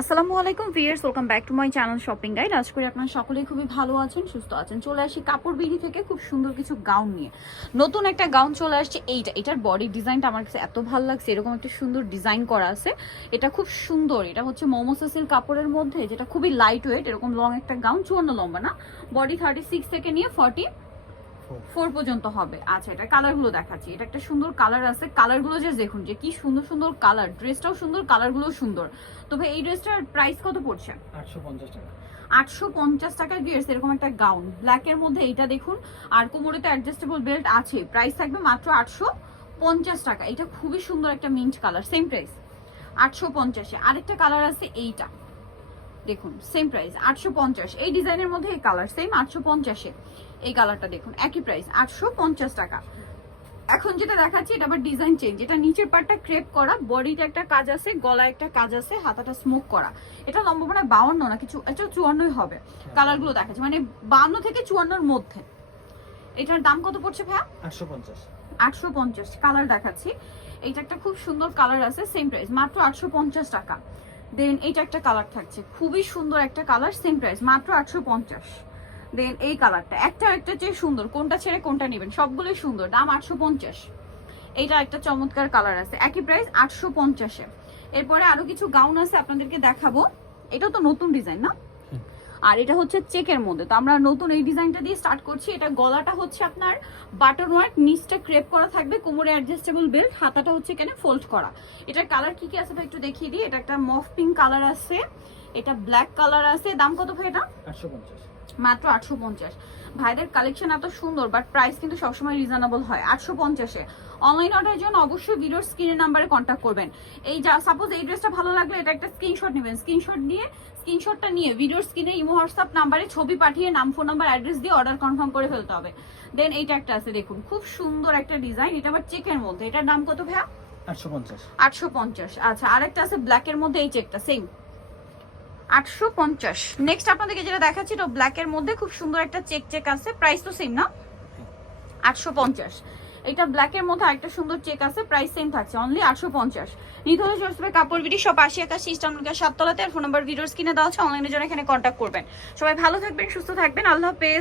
আসসালামু আলাইকুম viewers, welcome back to my channel shopping guide. আশা করি আপনারা সকলেই খুবই ভালো আছেন, সুস্থ আছেন। চলে আসি কাপড় বিড়ি থেকে খুব সুন্দর কিছু গাউন নিয়ে। নতুন একটা গাউন চলে আসছে। এটার বডি ডিজাইনটা আমার কাছে এত ভালো লাগছে। এরকম একটা সুন্দর ডিজাইন করা আছে, এটা খুব সুন্দর। এটা হচ্ছে মোমোসা সিল্ক কাপড়ের মধ্যে, যেটা খুবই লাইট ওয়েট। এরকম লং একটা গাউন, 54 লম্বা না, বডি 36 থেকে নিয়ে 44 পর্যন্ত হবে। আচ্ছা, এটা কালারগুলো দেখাচ্ছি। এটা একটা সুন্দর কালার আছে, কালারগুলো যে দেখুন যে কি সুন্দর সুন্দর কালার। ড্রেসটাও সুন্দর, কালারগুলোও সুন্দর। তবে এই ড্রেসটার প্রাইস কত পড়ছে? 850 টাকা। 850 টাকায় ভিউয়ার্স এরকম একটা গাউন ব্ল্যাকের মধ্যে। এইটা দেখুন, আর কোমরে তো অ্যাডজাস্টেবল বেল্ট আছে। প্রাইস থাকবে মাত্র 850 টাকা। এটা খুবই সুন্দর একটা মিন্ট কালার, সেম প্রাইস 850-এ। আরেকটা কালার আছে এইটা, দেখুন সেম প্রাইস 850। এই ডিজাইনের মধ্যে এই কালার সেম 850-এ। এই কালারটা দেখুন একই প্রাইস 850 টাকা। এখন যেটা দেখাচ্ছি এটা আবার ডিজাইন চেঞ্জ। এটা নিচের পার্টটা ক্রেপ করা, বডিতে একটা কাজ আছে, গলায় একটা কাজ আছে, হাতাটা স্মোক করা। এটা লম্বা মানে 52 না কিছু, এটা 54ই হবে। কালারগুলো দেখাচ্ছি মানে 52 থেকে 54-এর মধ্যে। এটার দাম কত পড়ছে ভাইয়া? 850। 850 কালার দেখাচ্ছি। এইটা একটা খুব সুন্দর কালার আছে, সেম প্রাইস মাত্র 850 টাকা। দেন এইটা একটা কালার থাকছে, খুবই সুন্দর একটা কালার, সেম প্রাইস মাত্র 850। দেন এই কালারটা একটা চেয়ে সুন্দর, কোনটা ছেড়ে কোনটা নেবেন, সবগুলোই সুন্দর, দাম 850। এইটা একটা চমৎকার কালার আছে, একই প্রাইস 850-এ। এরপরে আরো কিছু গাউন আছে আপনাদেরকে দেখাবো। এটা তো নতুন ডিজাইন না, আর এটা হচ্ছে চেকের মধ্যে। তো আমরা নতুন এই ডিজাইনটা দিয়ে স্টার্ট করছি। এটা গলাটা হচ্ছে আপনার বাটন ওয়ার্ক, নিচটা ক্রেপ করা থাকবে, কোমরে অ্যাডজাস্টেবল বেল্ট, হাতাটা হচ্ছে এখানে ফোল্ড করা। এটার কালার কি কি আছে ভাই একটু দেখিয়ে দিই। এটা একটা মফ পিঙ্ক কালার আছে, এটা ব্ল্যাক কালার আছে। দাম কত ভাই এটা? 850। মাত্র 850। ভাইদের কালেকশন এত সুন্দর, বাট প্রাইস কিন্তু সবসময় রিজনেবল হয়। 850-এ অনলাইন অর্ডারের জন্য অবশ্যই ভিডিওর স্ক্রিনের নাম্বারে কন্ট্যাক্ট করবেন। এই যা সাপোজ এই ড্রেসটা ভালো লাগলে এটা একটা স্ক্রিনশট নেবেন। স্ক্রিনশটটা নিয়ে ভিডিওর স্ক্রিনে ইমো হোয়াটসঅ্যাপ নাম্বারে ছবি পাঠিয়ে নাম, ফোন নাম্বার, অ্যাড্রেস দিয়ে অর্ডার কনফার্ম করে ফেলতে হবে। দেন এইটা একটা আছে, দেখুন খুব সুন্দর একটা ডিজাইন। এটা আবার চেকের মধ্যে। এটার দাম কত ভাইয়া? 850। 850। আচ্ছা, আরেকটা আছে ব্ল্যাকের মধ্যে, এই চেকটা সেম 850। নেক্সট আপনাদেরকে যেটা দেখাচ্ছি এটা ব্ল্যাকের মধ্যে, খুব সুন্দর একটা চেক আছে, প্রাইস তো সেম না, 850। এটা ব্ল্যাকের মধ্যে আরেকটা সুন্দর চেক আছে, প্রাইস সেম থাকছে অনলি 850। নিতে হলে চলবে কাপড় বিডি সব 80 ইস্টার্ন 7 তলাতে। আর ফোন নাম্বার ভিডিওর স্ক্রিনে দেওয়া আছে, অনলাইনের জন্য এখানে কন্ট্যাক্ট করবেন। সবাই ভালো থাকবেন, সুস্থ থাকবেন, আল্লাহ হাফেজ।